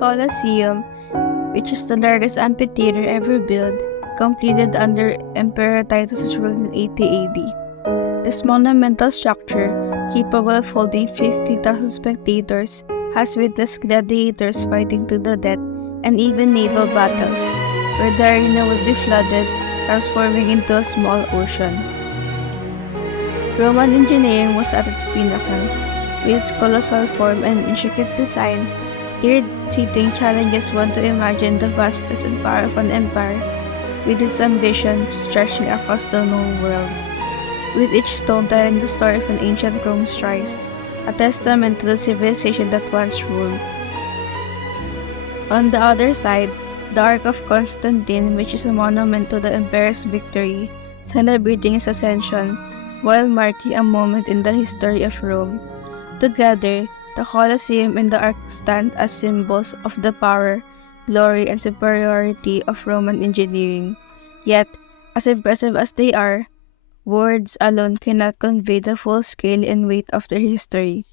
Colosseum, which is the largest amphitheater ever built, completed under Emperor Titus' rule in 80 AD. This monumental structure, capable of holding 50,000 spectators, has witnessed gladiators fighting to the death and even naval battles, where the arena would be flooded, transforming into a small ocean. Roman engineering was at its pinnacle. With its colossal form and intricate design, tiered seating challenges one to imagine the vastness and power of an empire, with its ambition stretching across the known world. With each stone telling the story of an ancient Rome's rise, a testament to the civilization that once ruled. On the other side, the Ark of Constantine, which is a monument to the emperor's victory, celebrating his ascension, while marking a moment in the history of Rome. Together, the Colosseum and the Ark stand as symbols of the power, glory, and superiority of Roman engineering. Yet, as impressive as they are, words alone cannot convey the full scale and weight of their history.